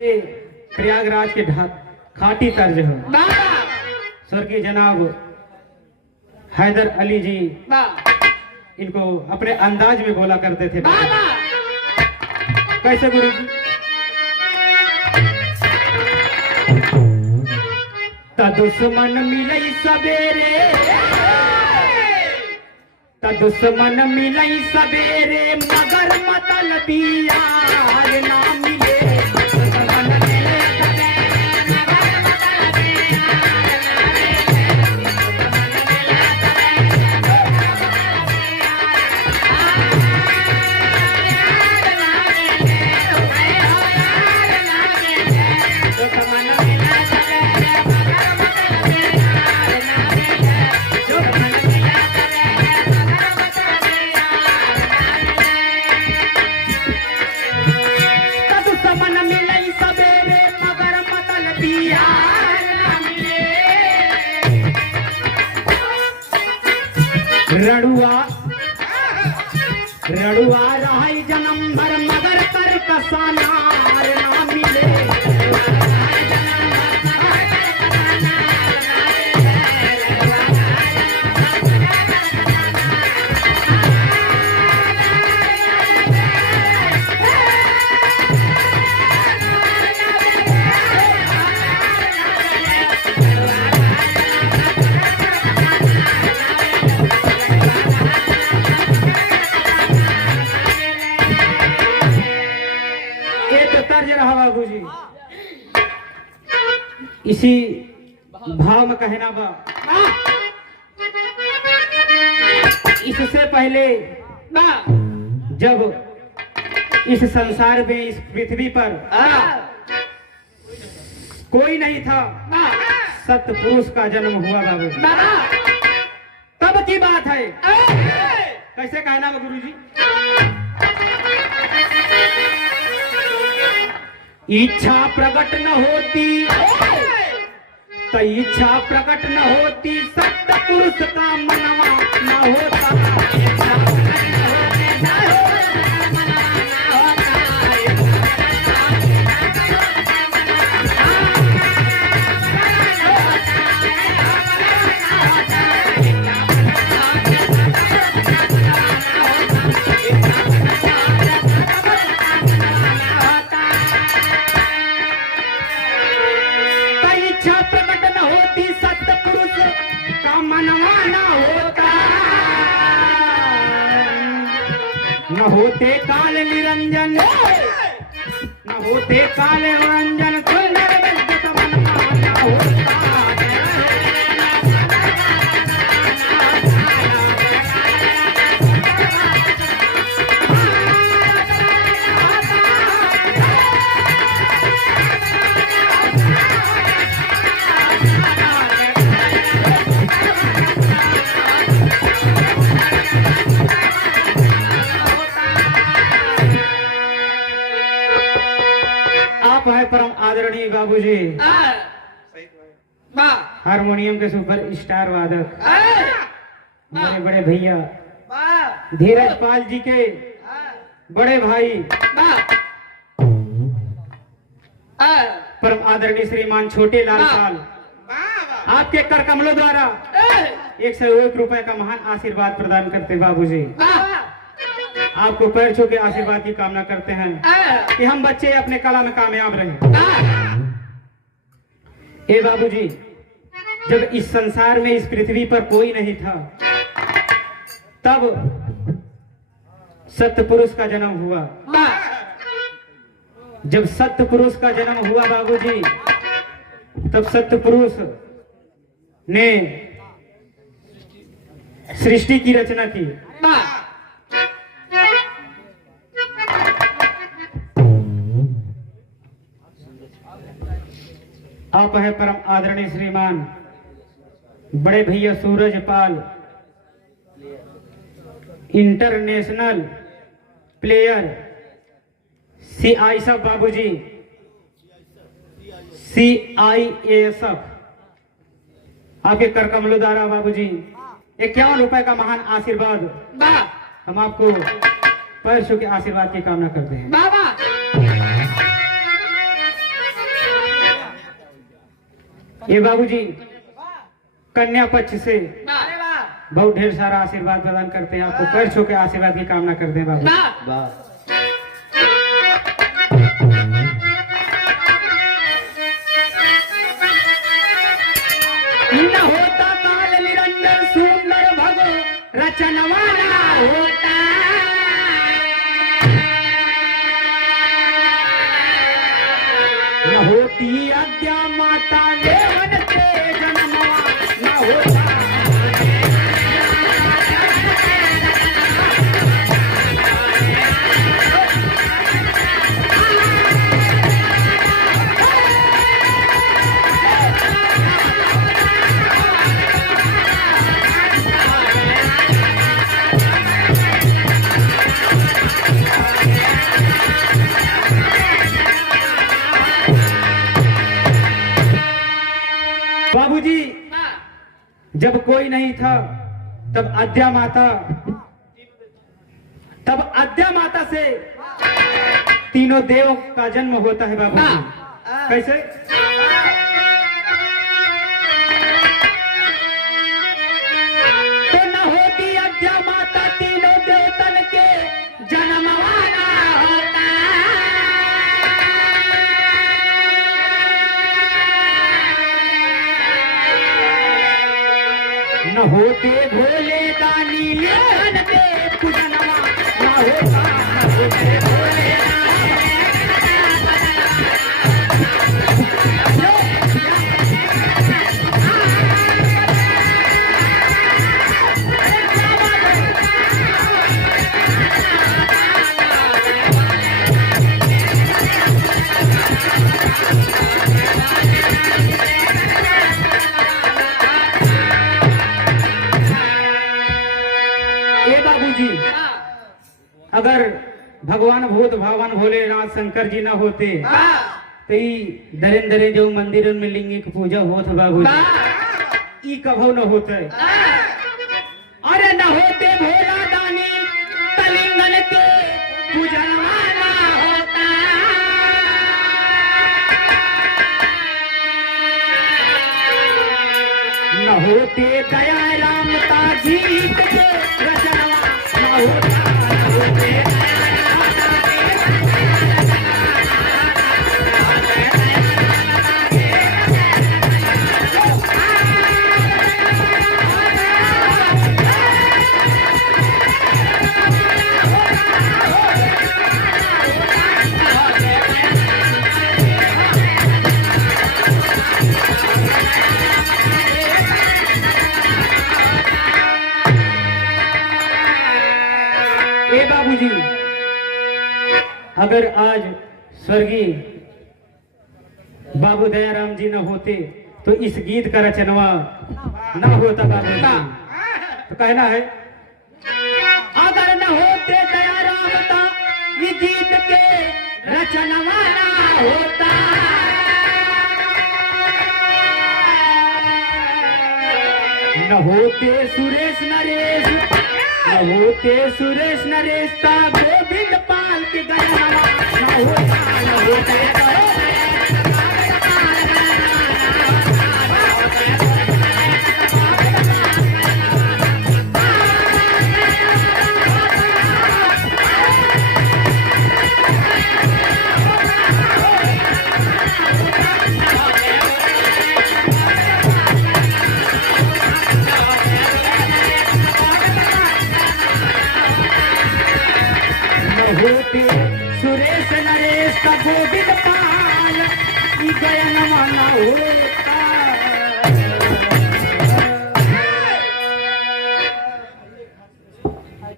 प्रयागराज के खाटी तर्ज है। स्वर्गीय जनाब हैदर अली जी इनको अपने अंदाज में बोला करते थे। कैसे गुरु जी? दुश्मन मिलई सवेरे, दुश्मन मिलई सवेरे, मगर मतलबी यार ना मिले। रड़ुआ रहाई जन्म भर, मगर कर कसानार ना मिले। इसी भाव में कहना बा, इससे पहले जब इस संसार में, इस पृथ्वी पर कोई नहीं था, सत्य पुरुष का जन्म हुआ बाबू। तब की बात है। कैसे कहना बा गुरु जी? इच्छा प्रकट न होती तो इच्छा प्रकट न होती, सत्य पुरुष का मनवा न होता। न होते काल निरंजन, न होते काल निरंजन, सुंदर विद्युत मन न होता। आप है परम आदरणीय बाबूजी, हारमोनियम के सुपर स्टार वादक, बड़े बड़े भैया धीरज पाल जी के बड़े भाई, परम आदरणीय श्रीमान छोटे लाल पाल, आपके कर कमलों द्वारा 101 रुपए का महान आशीर्वाद प्रदान करते बाबूजी। आपको पैर छू के आशीर्वाद की कामना करते हैं कि हम बच्चे अपने कला में कामयाब रहें। हे बाबूजी, जब इस संसार में, इस पृथ्वी पर कोई नहीं था, तब सत्य पुरुष का जन्म हुआ। जब सत्य पुरुष का जन्म हुआ बाबूजी, तब सत्य पुरुष ने सृष्टि की रचना की। आप है परम आदरणीय श्रीमान बड़े भैया सूरज पाल, इंटरनेशनल प्लेयर CISF बाबूजी, CISF आपके कर कमलों द्वारा बाबूजी 51 रुपए का महान आशीर्वाद हम आपको पैर छू के आशीर्वाद की कामना करते हैं। ये बाबूजी कन्या पक्ष से बहुत ढेर सारा आशीर्वाद प्रदान करते हैं, आपको पैर छू के आशीर्वाद की कामना करते हैं बाबू। न होता काल निरंजन सुंदर भगो रचनवाना होता, न होती अद्या माता लेवन के जन्मवा न होता। बाबूजी जब कोई नहीं था तब अद्या माता से तीनों देव का जन्म होता है बाबूजी। कैसे? तो न होती अद्या माता तीनों देवतन के जन्मवाना होता, न होते भोले दानी लेवन के पूजनवा न होता, न होते भोले बाबूजी अगर भगवान भूत भावन भोलेनाथ शंकर जी ना होते तो दरे जो मंदिर में लिंग की पूजा होत बाबूजी, कभो न होते। अरे न होते भोला दानी तलिंगन के पूजनवाना होता, न होते दया रामता गीत के रचनवा न होता, न होते बाबूजी अगर आज स्वर्गीय बाबू दयाराम जी न होते तो इस गीत का रचनवा न होता बाबूजी। तो कहना है अगर न होते दयाराम ता ये गीत के रचनवा न होता, न होते सुरेश नरेश, न होते सुरेश नरेश का गोविंद पाल के गया न होता, न होता। होते सुरेश नरेश का गोविंद पाल गया न होता।